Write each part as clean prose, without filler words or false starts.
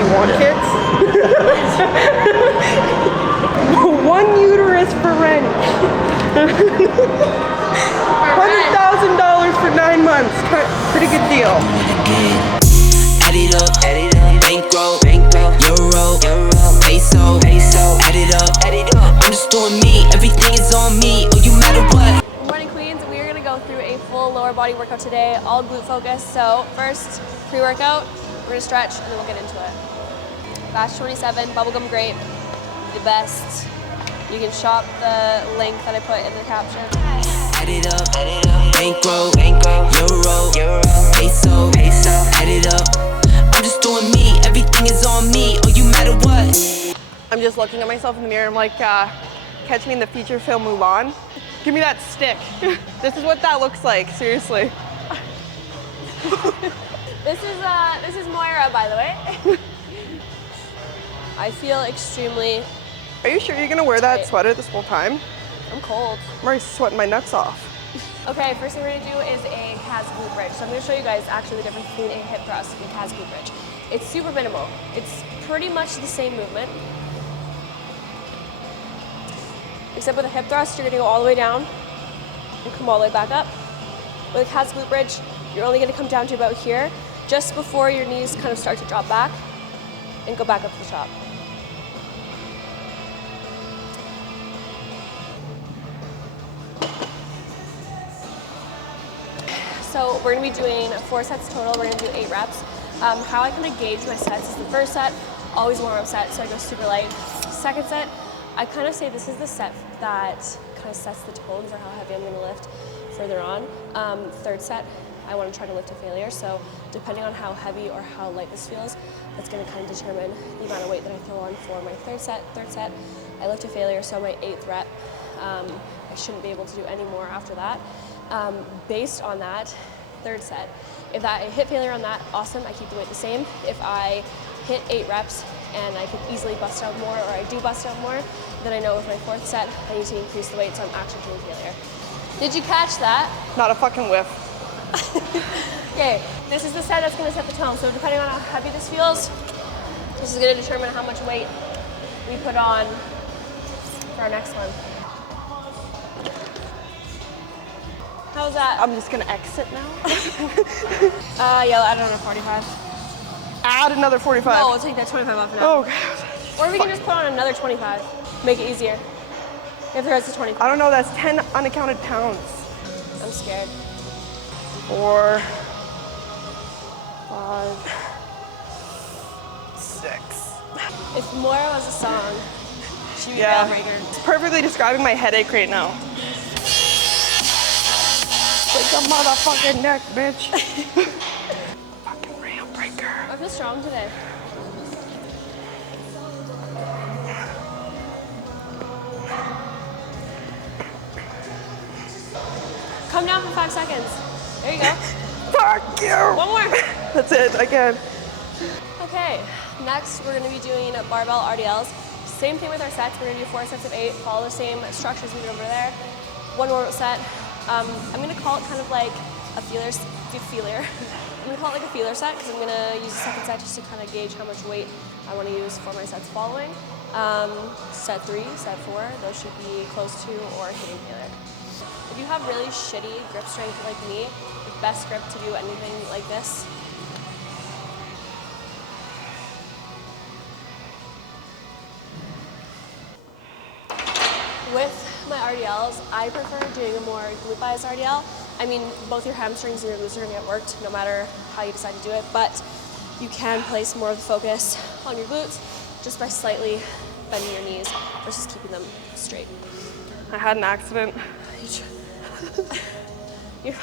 you want kids? One uterus for rent. $100,000 for 9 months. Pretty good deal. Add it up, bankroll, euro, peso, add it up. I'm just doing me, everything is on me, oh you matter what. Good morning, Queens. We are going to go through a full lower body workout today, all glute focused. So first, pre-workout, we're going to stretch and then we'll get into it. Batch 27, bubblegum grape, the best. You can shop the link that I put in the caption. Add it up, bankroll, euro, peso, add it up. I'm just doing me, everything is on me, oh you matter what. I'm just looking at myself in the mirror. I'm like, catch me in the feature film Mulan. Give me that stick. This is what that looks like, seriously. This is Moira, by the way. I feel extremely. Are you sure you're gonna wear that sweater this whole time? I'm cold. I'm already sweating my nuts off. Okay, first thing we're gonna do is a calves glute bridge. So I'm gonna show you guys actually the difference between a hip thrust and a calves glute bridge. It's super minimal. It's pretty much the same movement. Except with a hip thrust, you're gonna go all the way down and come all the way back up. With a calves glute bridge, you're only gonna come down to about here, just before your knees kind of start to drop back and go back up to the top. So we're gonna be doing 4 sets total. We're gonna do 8 reps. How I kind of gauge my sets is the first set, always warm-up set, so I go super light. Second set, I kind of say this is the set that kind of sets the tone for how heavy I'm gonna lift further on. Third set, I want to try to lift to failure. So depending on how heavy or how light this feels, that's gonna kind of determine the amount of weight that I throw on for my third set. Third set, I lift to failure, so my 8th rep, I shouldn't be able to do any more after that. Based on that third set, if I hit failure on that, awesome, I keep the weight the same. If I hit 8 reps and I could easily bust out more, or I do bust out more, then I know with my 4th set, I need to increase the weight so I'm actually hitting failure. Did you catch that? Not a fucking whiff. Okay, this is the set that's gonna set the tone. So depending on how heavy this feels, this is gonna determine how much weight we put on for our next one. How's that? I'm just gonna exit now. Yeah, I don't know, 45. Add another 45. No, we'll take that 25 off now. Oh, God. Or we can just put on another 25. Make it easier. If the rest is 25. I don't know, that's 10 unaccounted pounds. I'm scared. 4, 5, 6. If Moira was a song, she'd be Yeah. a breaker. It's perfectly describing my headache right now. Like a motherfucking neck, bitch. Fucking rail breaker. I feel strong today. Come down for 5 seconds. There you go. Fuck you. One more. That's it, again. Okay, next we're gonna be doing barbell RDLs. Same thing with our sets. We're gonna do 4 sets of 8, follow the same structures we did over there. 1 warm-up set. I'm gonna call it kind of like a feeler. I'm gonna call it like a feeler set because I'm gonna use the second set just to kind of gauge how much weight I wanna use for my sets following. Set 3, set 4, those should be close to or hitting failure. If you have really shitty grip strength like me, the best grip to do anything like this with my RDLs, I prefer doing a more glute bias RDL. I mean, both your hamstrings and your glutes are gonna get worked no matter how you decide to do it, but you can place more of the focus on your glutes just by slightly bending your knees versus keeping them straight. I had an accident. You're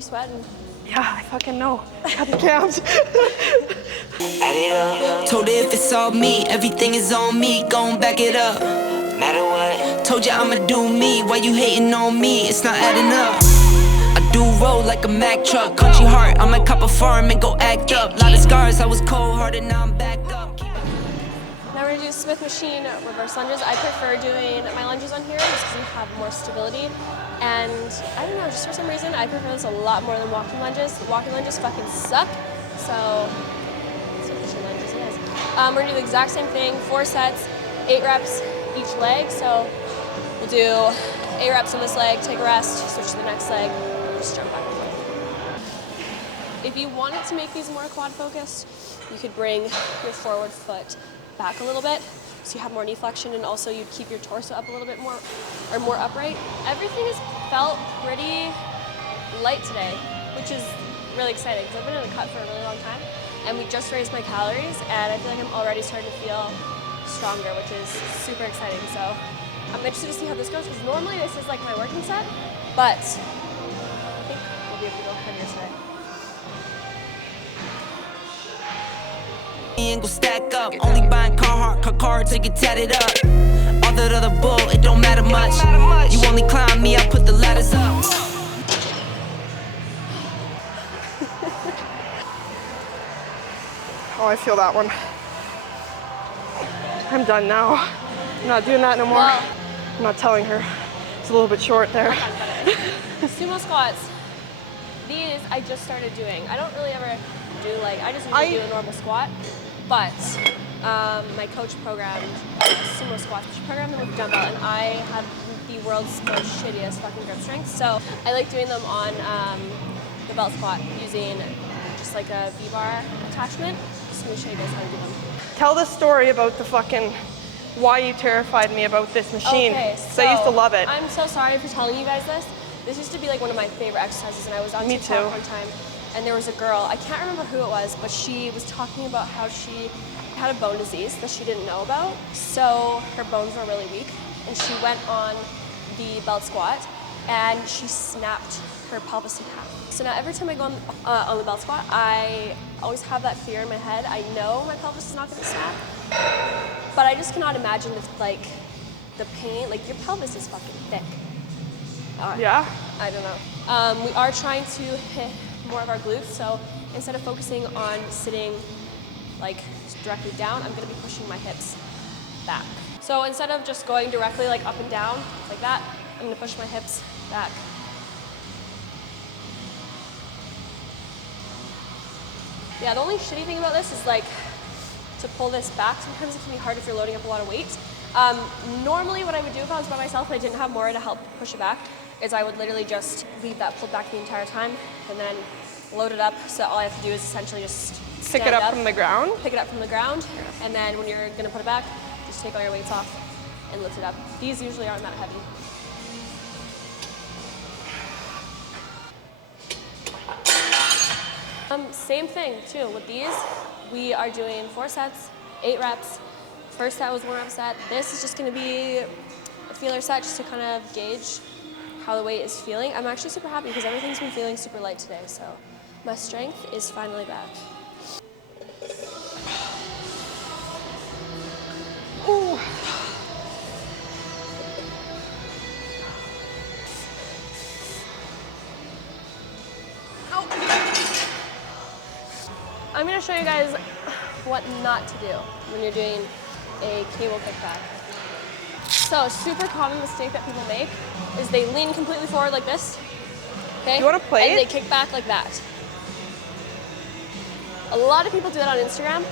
sweating. Yeah, I fucking know. Got the count. Add it up. Told her if it's all me, everything is on me, gon' back it up. Matter what. Told you I'ma do me, why you hating on me? It's not adding up. I do roll like a Mack truck, country heart, I might cop a farm and go act up. Lot of scars, I was cold-hearted, now I'm back up. Now we're gonna do Smith machine reverse lunges. I prefer doing my lunges on here just because you have more stability. And I don't know, just for some reason, I prefer this a lot more than walking lunges. Walking lunges fucking suck. So Smith machine lunges it is. We're gonna do the exact same thing, 4 sets, 8 reps each leg. So we'll do 8 reps on this leg, take a rest, switch to the next leg, and just jump back and forth. If you wanted to make these more quad focused, you could bring your forward foot back a little bit so you have more knee flexion, and also you'd keep your torso up a little bit more, or more upright. Everything has felt pretty light today, which is really exciting because I've been in a cut for a really long time, and we just raised my calories, and I feel like I'm already starting to feel stronger, which is super exciting. So I'm interested to see how this goes, because normally this is like my working set, but I think we'll be able to go heavier today. Ain't gon' stack up. Only buying car till you tatted up. All that other bull, it don't matter much. You only climb me, I put the ladders up. Oh, I feel that one. I'm done now. I'm not doing that no more. Well, I'm not telling her. It's a little bit short there. sumo squats. These I just started doing. I don't really ever do like, I just usually do a normal squat, but my coach programmed sumo squats. She programmed them with a dumbbell, and I have the world's most shittiest fucking grip strength. So I like doing them on the belt squat using just like a V-bar attachment. Just going to show you guys how to do them. Tell the story about the fucking, why you terrified me about this machine. Okay, so I used to love it. I'm so sorry for telling you guys this. This used to be like one of my favorite exercises, and I was on Me TikTok too. one time, and there was a girl, I can't remember who it was, but she was talking about how she had a bone disease that she didn't know about. So her bones were really weak, and she went on the belt squat, and she snapped her pelvis in half. So now every time I go on the belt squat, I always have that fear in my head. I know my pelvis is not gonna snap, but I just cannot imagine like the pain. Like, your pelvis is fucking thick. Yeah? I don't know. We are trying to hit more of our glutes, so instead of focusing on sitting like directly down, I'm gonna be pushing my hips back. So instead of just going directly like up and down like that, I'm gonna push my hips back. Yeah, the only shitty thing about this is like to pull this back. Sometimes it can be hard if you're loading up a lot of weight. Normally what I would do if I was by myself and I didn't have more to help push it back is I would literally just leave that pulled back the entire time and then load it up. So all I have to do is essentially just Pick it up from the ground? Pick it up from the ground, and then when you're gonna put it back, just take all your weights off and lift it up. These usually aren't that heavy. Same thing too with these. We are doing 4 sets, 8 reps. First set was 1 rep set. This is just gonna be a feeler set just to kind of gauge how the weight is feeling. I'm actually super happy because everything's been feeling super light today, so my strength is finally back. Ooh. I'm gonna show you guys what not to do when you're doing a cable kickback. So, a super common mistake that people make is they lean completely forward like this, okay? You wanna play and it? they kick back like that. A lot of people do that on Instagram.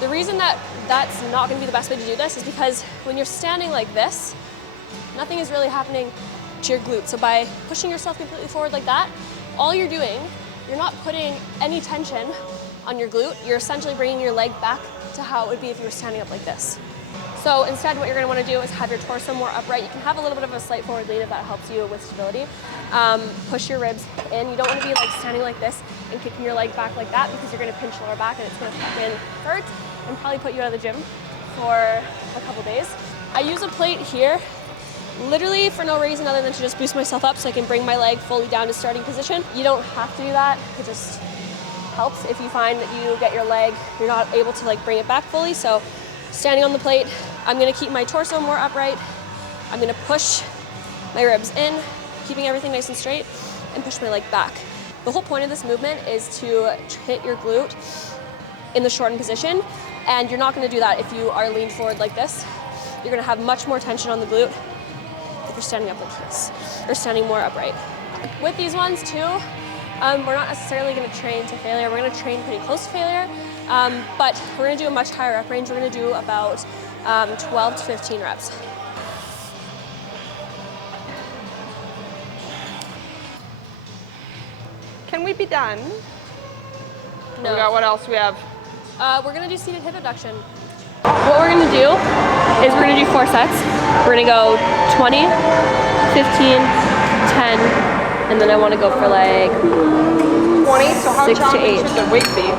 The reason that that's not gonna be the best way to do this is because when you're standing like this, nothing is really happening to your glutes. So by pushing yourself completely forward like that, all you're doing, you're not putting any tension on your glute. You're essentially bringing your leg back to how it would be if you were standing up like this. So instead, what you're gonna wanna do is have your torso more upright. You can have a little bit of a slight forward lean if that helps you with stability. Push your ribs in. You don't wanna be like standing like this and kicking your leg back like that because you're gonna pinch lower back and it's gonna fucking hurt and probably put you out of the gym for a couple days. I use a plate here, literally for no reason other than to just boost myself up so I can bring my leg fully down to starting position. You don't have to do that. It just helps if you find that you get your leg, you're not able to like bring it back fully. So standing on the plate, I'm gonna keep my torso more upright. I'm gonna push my ribs in, keeping everything nice and straight, and push my leg back. The whole point of this movement is to hit your glute in the shortened position, and you're not gonna do that if you are leaned forward like this. You're gonna have much more tension on the glute if you're standing up like this, or standing more upright. With these ones too, we're not necessarily gonna train to failure. We're gonna train pretty close to failure. But we're gonna do a much higher rep range. We're gonna do about 12 to 15 reps. Can we be done? No. We got what else we have? We're gonna do seated hip abduction. What we're gonna do is we're gonna do 4 sets. We're gonna go 20, 15, 10, and then I wanna go for like 20, so how 6 to challenging 8. should the weight be?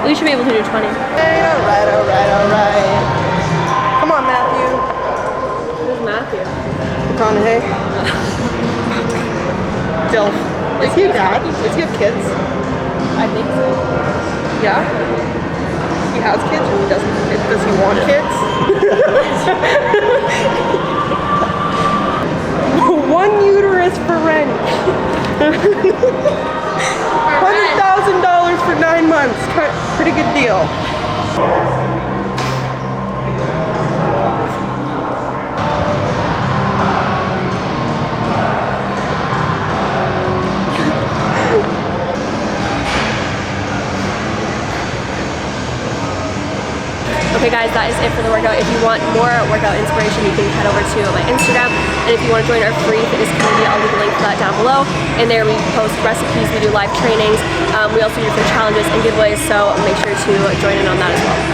We should be able to do 20. Hey, all right. Come on, Matthew. Who's Matthew? McConaughey. Dilf. Is he a dad? Does he have kids? I think so. Yeah. He has kids or he doesn't have kids? Does he want kids? One uterus for rent. $100,000 for 9 months. Pretty good deal. Okay guys, that is it for the workout. If you want more workout inspiration, you can head over to my Instagram. And if you want to join our free fitness community, I'll leave a link for that down below. And there we post recipes, we do live trainings. We also do different challenges and giveaways, so make sure to join in on that as well.